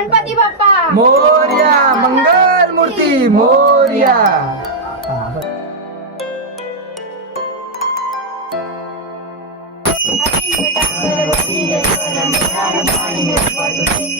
गणपती बाप्पा मोरया. मंगल मूर्ती मोरया. हाती बेटा अंगलवती, जय स्वरम, प्राण पाणी, निर्मळ तुझे.